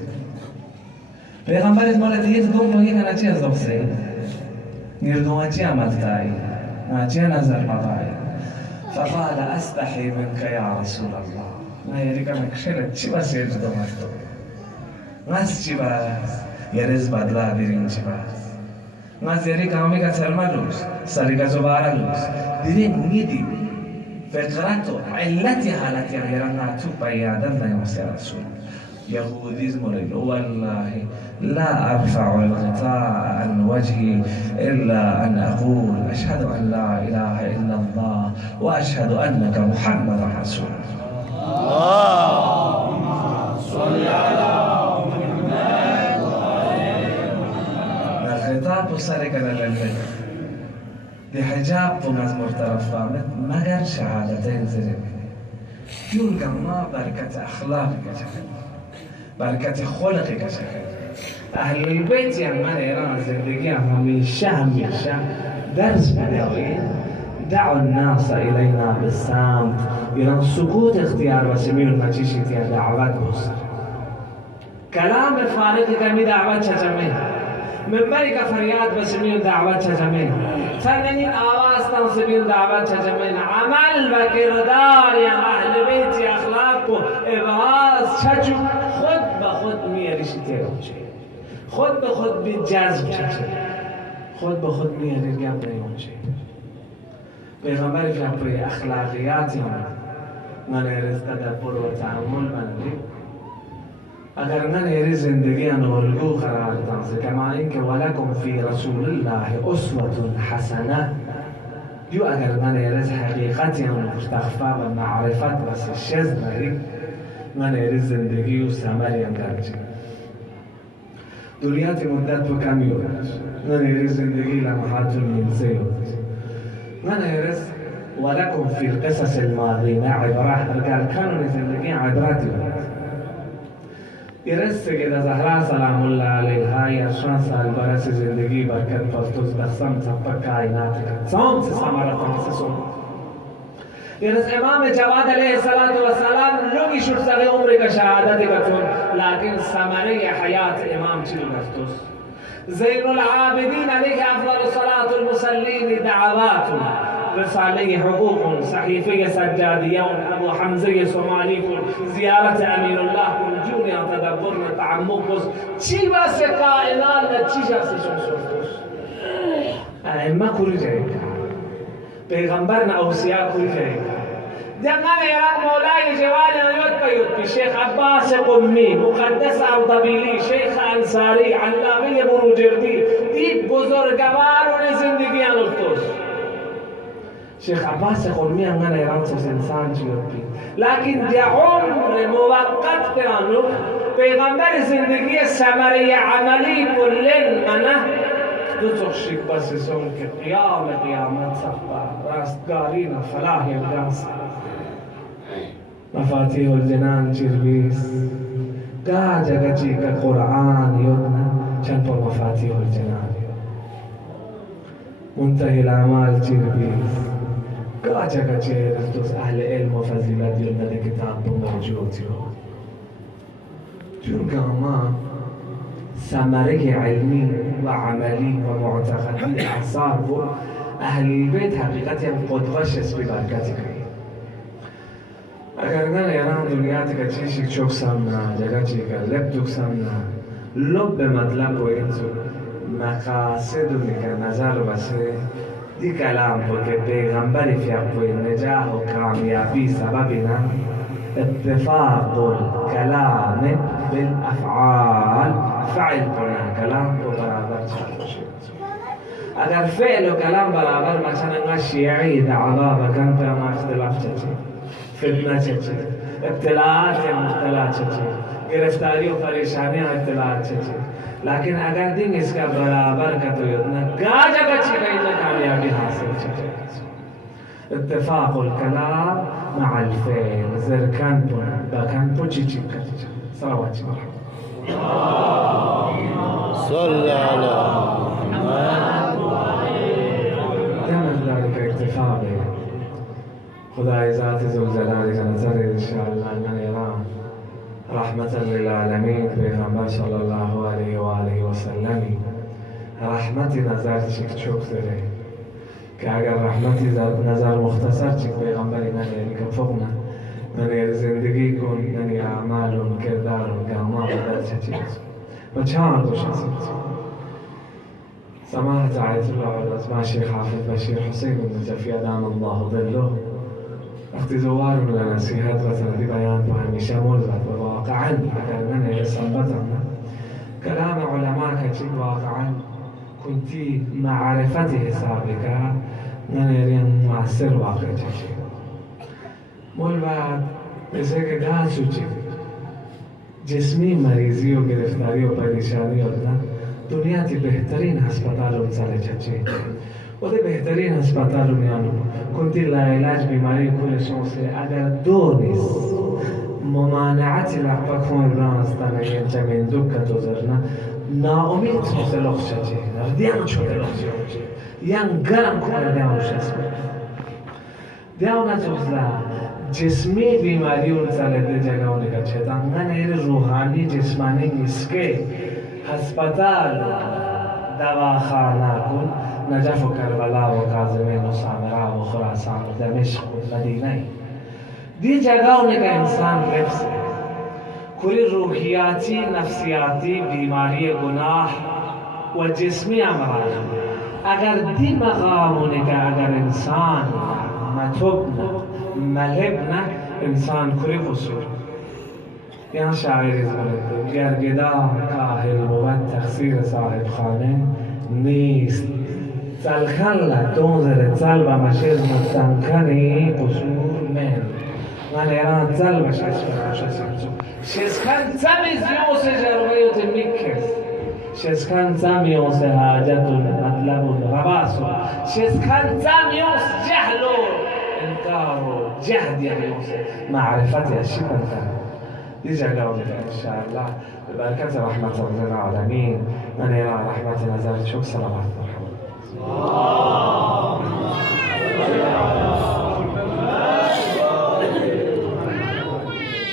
پیغمبر از مولد هیچ گم بگی که نچی از دخصه نیردوان چی عمل تایی نچی نظر مطایی فقال استحي منك يا رسول الله ما يريك مكشلت چی بس يجدو مكتو ناس چی بس یرز بدلا بیرین چی باز نازیری کامی کا سرما لوس سری کا زباره لوس دیرین میدی فقرتو علتی حالتی غیرنا تو بیادن نیوسی رسول یهودیزم لیل والله لا ارفع الغطاء عن وجهي الا ان اقول اشهد ان لا اله الا الله واشهد انك محمد رسول الله اللهم صل على بسره کنه للبیت دی حجاب پون از مرترف فامد مگر شهادتین زره دیون گما برکت اخلاقی کچکن برکت خلقی کچکن اهل البیت یعنی من ایران زندگی همیشه درس بدهید دعوا الناس إلينا بالصمت ایران سکوت اختیار و سمیون نچیشید یا دعوت بسر کلام فارغ کمی دعوت چجمه منبری که فریاد بسمیون دعوت چجمه تنین آواز تنصبیون دعوت چجمه عمل و کردار یا اهل بیت اخلاق و ابراز چجو خود به خود میاریشی تیرون چه خود به خود بی جذب چه خود به خود میاری گم نیون چه پیغمبر فیقوی اخلاقیاتی من ایرز تدبر و تعامل بندی اگر من ایرز زندگی الگو قرار دانسه کما اینکه ولکم فی رسول الله اسوة حسنه جو اگر من ایرز حقیقتی مستخفا و معرفت و سشز بری من ایرز زندگی و سمری اندرچه دوریات مدت و کمی هست من ایرز زندگی لمحات المنزه هست من ایرز ولكم في القصص الماضين عبرة رجال كانوا زندگی عبرتی بود ایرز سید زهرا سلام الله علیها یا 16 سال برس زندگی برکت پرتوز بخصم تپک کائنات کا سام سے سمارا تنسسون ایرز امام جواد علیہ السلام لوگی شد سغی عمر کا شهادت کتون لیکن ثمره حیات امام چلو گفتوس زين العابدين عليه أفضل الصلاة المسلين دعوات رسالة حقوق صحيفية سجادية أبو حمزة صومالي زيارة أمين الله جوني تدبرنا تعمق چی بس کائنات چی جاسی شمسوس ائمه کوری جایگا پیغمبر نه اوصیا کوری جایگا جنگان ایران مولای جوال یود پیود شیخ عباس قمی مقدس اردبیلی شیخ انصاری علامه بروجردی دید بزرگوارون زندگی انوستوس شیخ عباس قمی انگان ایران سوز انسان جیود بید لیکن دی عمر موقت پیانو پیغمبر زندگی ثمره عملی کلن منه دو تخشیک بس سون که قیامت صفا راستگارین فلاح الگاس مفاتيح الجنان جربيس جاجا جيكا قرآن يدنا چنپو مفاتيح الجنان منتهي الأعمال جربيس جاجا جيرس أهل علم وفضيلة يدنا ده كتاب موجود چون ما ثمره علمي وعملي ومعتقدي أحصار أهل البيت حقيقة قدوش اسمي بركاتي اگر من ایران دنیاتی که چیشی چوک سامنا جگه چی که لب دوک سامنا لب به مطلب و اینجو مقاصد و که نظر بسه دی کلام بود که پیغمبری فیقوی نجاح و کامیابی سببی نه اتفاق الكلام بالافعال فعل کنه کلام و برابر چه اگر فعل و کلام برابر مثلا شیعی دعوا بکن پر ما اختلاف چه فتنه چه ابتلاعات یا مبتلا چه گرفتاری و پریشانی و ابتلاعات چه لیکن اگر دین اس کا برابر کا تو اتنا گاجا گچی کا اتنا کامیابی حاصل چه اتفاق الكلام مع الفعل زرکن بکن تو چی کرد صلوات صل على محمد دمت ذلك اكتفاء خدای ذات ذوالجلال کا نظر انشاءاللہ من ایران رحمة للعالمین پیغمبر صلی اللہ علیہ وآلہ وسلم رحمتی نظر چک چوک داره که اگر رحمتی نظر مختصر چک پیغمبری ننی که فوقنا ننی زندگی کن ننی اعمالون کردارون که اما بدل چه چیز و چهار دوش هست سماحة آية الله والأسماء شيخ حافظ بشير حسين بن زفي أدام الله ظله وقتی زوار لنا نصیحت و سندی بیان با همیشه ملغت و واقعا اگر من رسالتم کلام علماء که واقعا کنتی معرفت حسابك ننرین مؤثر واقع چی مول بعد جیسے کہ گاسو چی جسمی مریضی و گرفتاری و پریشانی ہوتا دنیا تی بهترین هسپتال رو چله چچه و ده بهترین هسپتال رو میانو کنتی لاعلاج بیماری کلش موسیقی اگر دو نیست ممانعتی لحظه کن ابراهیم هستانه یه جمعین دوکه دوزرنا ناامید مسلوخ چچه ردیانو چوده لخ چچه یان گرم کنه دیانو شسکو دیانو نچوزلا جسمی بیماری رو چله ده جگه رو نگه چه دنگن ایر روحانی جسمانی مسکه هسپتال دواخانه کن نجف و کربلا و کاظمین و سامرا و خراسان و دمشق و مدینه دی جگه رو نگه انسان رفسه کلی روحیاتی نفسیاتی بیماری گناه و جسمی امراض اگر دی مقام نگه اگر انسان متوبنا ملبنا انسان کلی قصور یہاں شاعر از بلده گر گدا کاهل بود تقصیر صاحب خانه نیست تلخن لطون زر تل و مشیز مستنکنی قصور من ایران تل مشیز فرموشسیم شسکن تمیز یوس جرغیوت میکس شسکن تمیوس حاجت مطلب رباسو شسکن تمیوس جهل انکار جهد یوس معرفت اشیبن دي جاء إن شاء الله ببركة رحمة رب العالمين من يرى رحمة نزلت شوك صلوات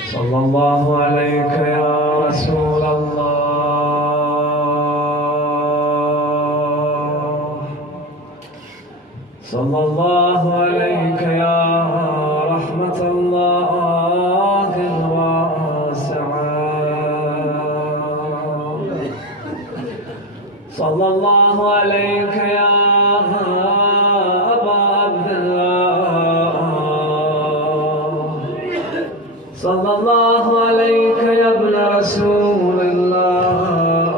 صلى الله عليك يا رسول الله صلى الله عليك يا رحمة الله صلى الله عليك يا أبا عبد الله صلى الله عليك يا ابن رسول الله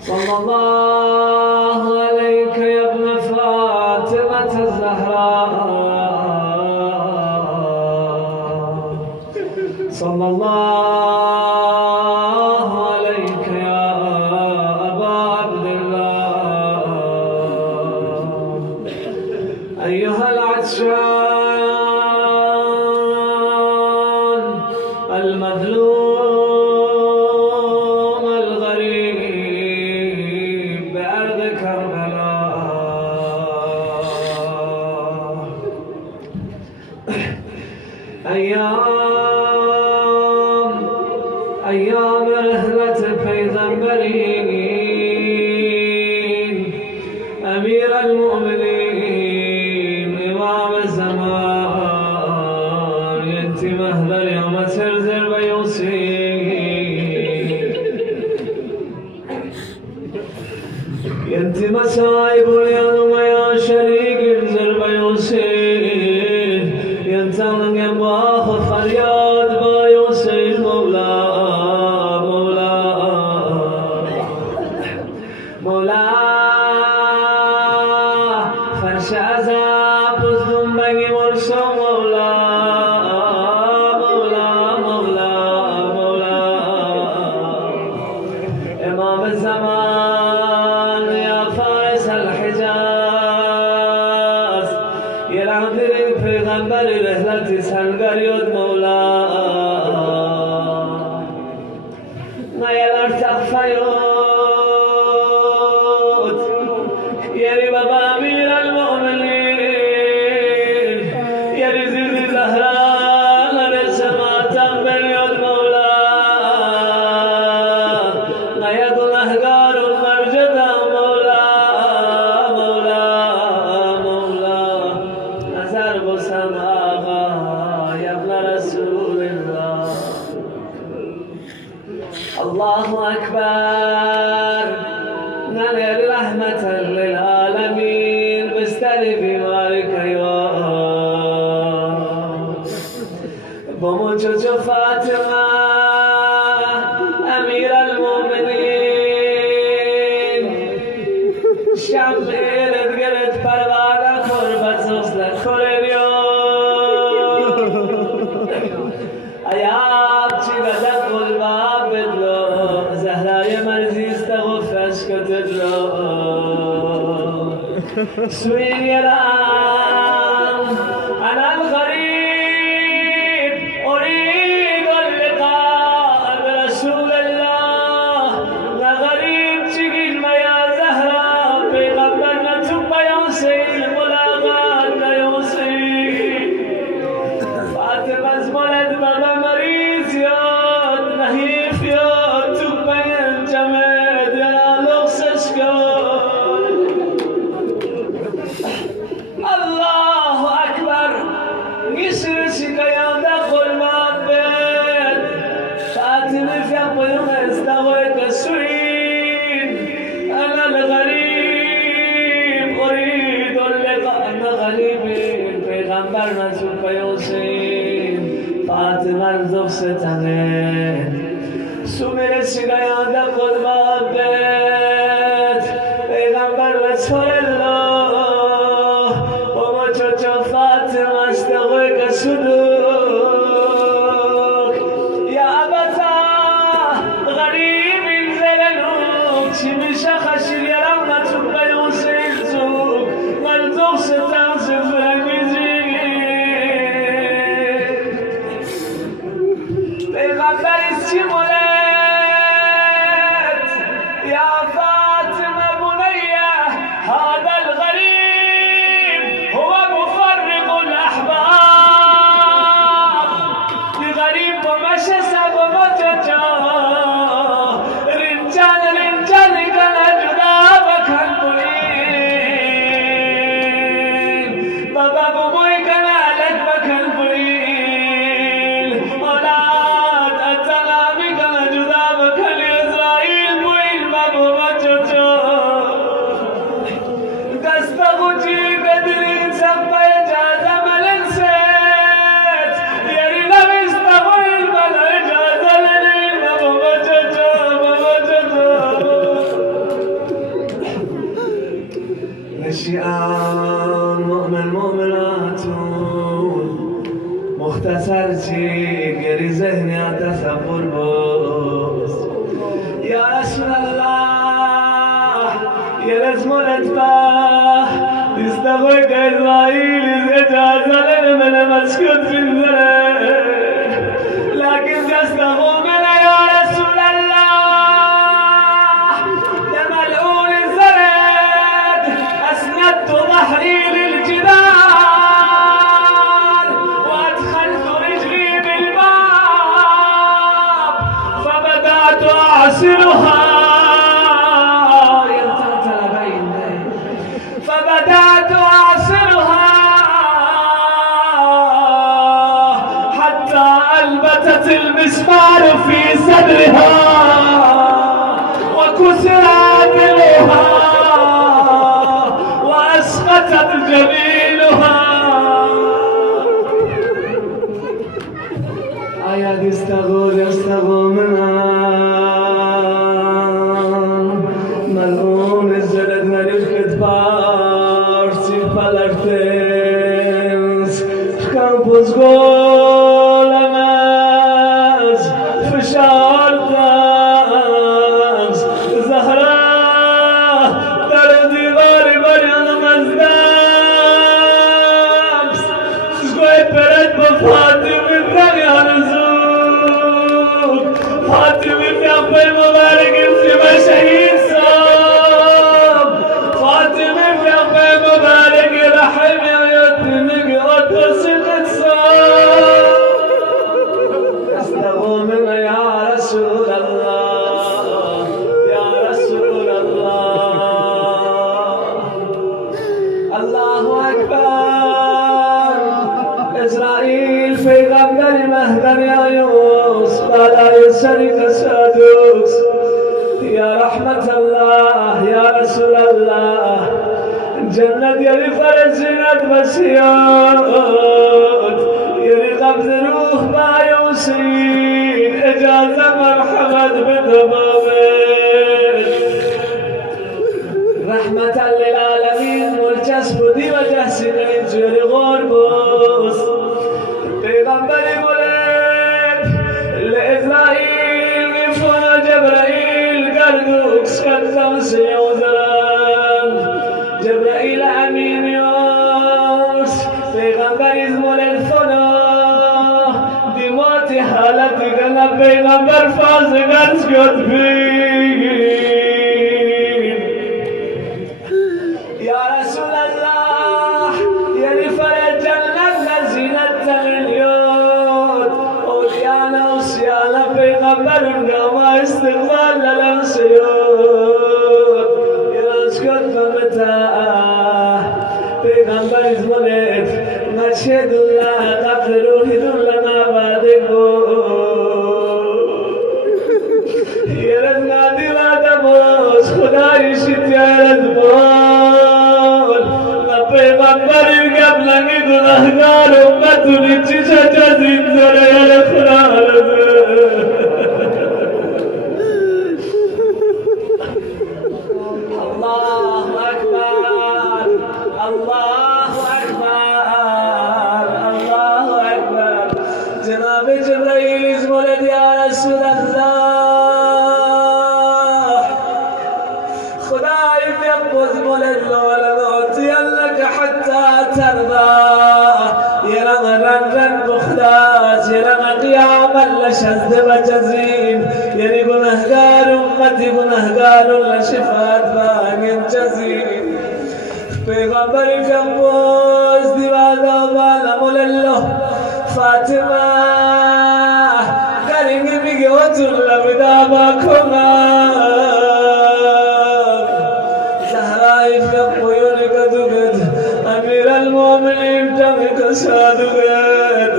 صلى الله عليك يا ابن فاطمة الزهراء صلى الله أيها العطشان المظلوم الغريب بأرض كربلاء أيام رحلة پیغمبرین أمير المؤمنين إمام الزمان ينتي مهل اليوم ترزل بيوسين ينتي مسايب اليوم يا شريك انزل بيوسين ينتظر يباخ فرياد بيوسين مولا فرش عذاب الذنب مرسو مولا إمام الزمان يا فارس الحجاز يلعبرين پیغمبر رحلت سنگر يود مولا نيلر تخفيوت يري بابا أمير المؤمنين يري زيد زهراء لرسما تنبل يود مولا نيد الأهقار المرجدة مولا نزار بسم آغا يا ابن رسول الله الله أكبر ننال رحمة للعالمين بستري في مالك يا بموجة فاطمة أمير المؤمنين شام إيرد قرد فروانا قربت نصلت خوريو أياب چی بدن قلبا بدلو سويرا أنا الغريب أريد اللقاء برسول الله لا غريب تجيل ما يا زهراء بغبرنا تبا يوسي الملاغات يوسي فاطمة زمرد بابا مريض ياد نهيف ياد تبا ينجمد يا لغسشكار الله أكبر يسرسك يا دخل ما بين فاطمة في أقوم استغيك السوين أنا الغريب أريد اللقاء أنا غريبين پیغمبر نزول پیوسین فاطمه رزق ستنه سومر سیگایانده قلبا بید پیغمبر رسول الله بابا چوچو فاطمه استغوی کسودوک یا ابتا غریب زلنوک چی میشه خشیر یرم نتون پیوسین زوک مرزق ستن سفرنگیزی پیغمبر چی مولد یا فاطمه بنیه هذا الغریب هو مفرق الاحباب الغریب ومشى سب ومججا رجال رجال كان جدا وكان بلين بابا بوي كان لك وكان بلين اولاد اتنامي كان جدا وكان اسرائيل بوين بابا مججا دستغوتي بدرين سبا اجازه ملنسيت يرينا مستغوين بلا اجازه لنين بابا مججا بابا مججا نشيئان مؤمن مؤمناتون مختصر چی گری ذهنیات تصور باز یا رسول الله یه رزمونت با دستغوی که اسرائیل اجازه لنمن مسکوت بنزره لكن دستغو من یا رسول الله لملعون الزرد أسندت ظهري للجدار وأدخلت رجلي بالباب فبدأت أعصرها فبدأت أعصرها حتى ألبتت المسمار في صدرها وكسر عدلها وأسقطت جبينها آيات يستغو منها ملعون الزلد نريد بارسي بالارتنس campos golemas fışardas Zahra dar divar bayan mazdams Sgoy peret ba Fatime Franyan zuk Fatime Franyan mübarek ismi şehit sab Fatime Franyan mübarek rahim yatnik atısık sab استغوا منا يا رسول الله يا رسول الله الله أكبر إسرائيل في غمر مهدر يا يوسف لا يسرق السادوس يا رحمة الله يا رسول الله جنة يلي فرزنت بسيات يلي قبض روح ما يوسين إجازة مرحمة بتمامين رحمة للعالمين والجسد دي وجهسين جري غربوس پیغمبر مولد لإسرائيل يفوى جبرائيل قردوكس كتم سيوزران جبرائيل پیغمبر فازگان شد بین یا رسول الله یعنی فر جنت لزینت تغلیوت اولیانا وسیانا پیغمبرون گاما استقبال للمسیوت یرانس کد بمتاع پیغمبر ازمونت نشهد الله قبل روحی دون لنا بعدکو یرد نادی لادم باز خدای شتیارد بال نا پیغمبری قبلنی گناهگار امتونی چیشا جزید زره یر خرالد الله اکبر الله اکبر الله اکبر جناب جبرائیل مولد یا رسول الله خدای بیقبض مولد ولنعطینک حتی ترضا یرم رن بخداج یرم قیاما لشزد و جزین یعنی گناهگار امتی گناهگار لشفاعت باگن جزین پیغمبری بیقبض دیوادا بالا مولد فاطمه قرینگی میگه و طول بدابا کنم زهرای فقویونی کدوگد امیر المومنین تمک سادوگد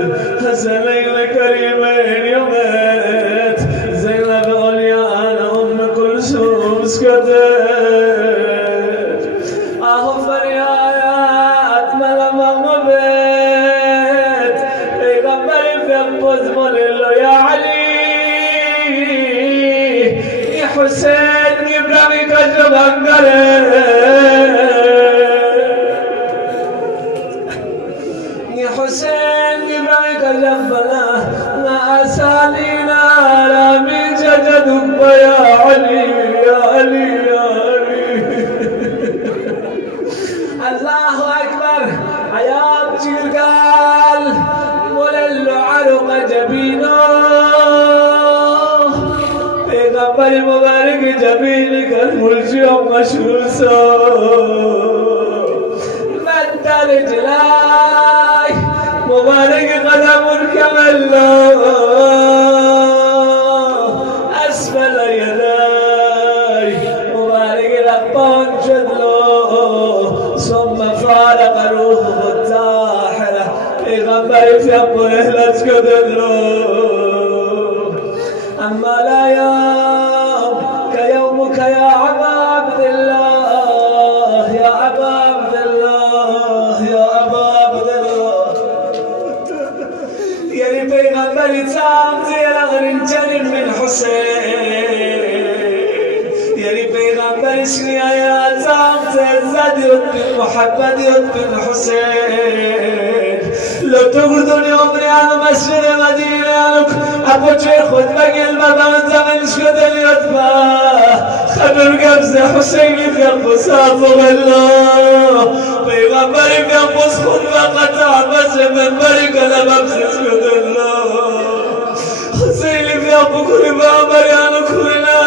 حسنین کریمین یومت زینب اولیان ام کلثوم سکتت آهو فریایات ملمم بید پیغمبری فقبض موللو یا علی ای حسین ابرامی کجو بنگره ای حسین ابرامی کجو بنا نا اسالینا رامی ججدک یا علی یا علی یا علی الله اکبر عیاب جیرگال موللو عرق جبینو پیغمبر مبارک جبینی کن ملچی و مشهور سو مدر جلای مبارک قدم کملو اسفل یدای مبارک ربان شدلو ثم فارق روحه الطاهرة پیغمبر فی ابو اهلت کدلو اما لا يوم كيومك يا أبا عبد الله يا أبا عبد الله يا أبا عبد الله يا پیغمبری تام زیر غرنجن من حسين يا پیغمبری سنیا تام زد بن محمد بن حسين لو تقولون عمري على مسجد مدينة ابو جي خود بقل بابا زمن شد اليتبا خبر قبز حسين في القصاف والله پیغمبری في القص خود وقطع بس من برق لببس شد الله حسين في ابو قربا مريان كلنا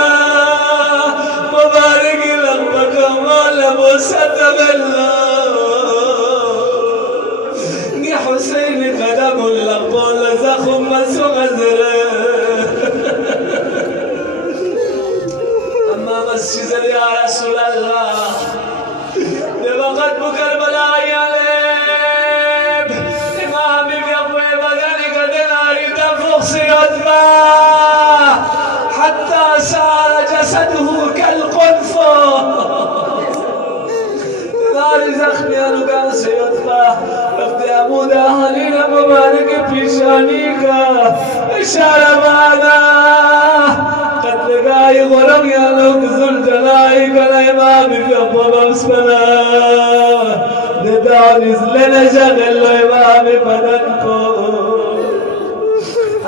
مبارك لغبك مال ابو ستغ الله حسين قدم اللقبول زخم مسوغزره اما مسجد يا رسول الله لوقت بكربلاء يالب امامي في ابوي بدني قدناري تنفخ سيطبا حتى صار جسده كالقنفذ نار زخمي انو سيطبا وقت عمود اهلنا مبارك پیشانی کا اشارہ بانا قتل گائی غرم یا لوگ زلجلائی کنا امام فی ابواب اسپنا ندانیز لنشغل امام بدن کو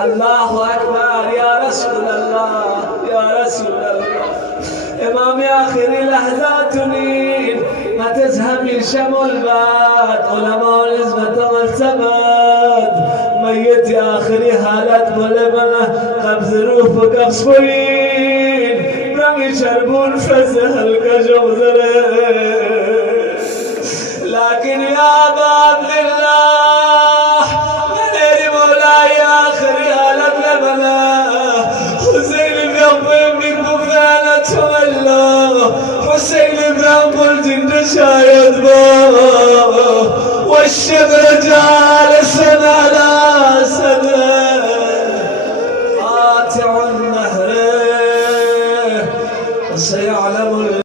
اللہ اکبر یا رسول اللہ یا رسول اللہ امام آخری لحظات نین ما تزهمي شمو البات علماء العزمة والثبات ما ميت آخری حالت ملبنا قبض روح و قبضین برمی چربون فزهل کجوزره لكن يا باب لله منيري مولاي آخري هالت لبنا حسين بيقبل بك بفعلة تولى حسين بيقبل جند شايد با والشبر جال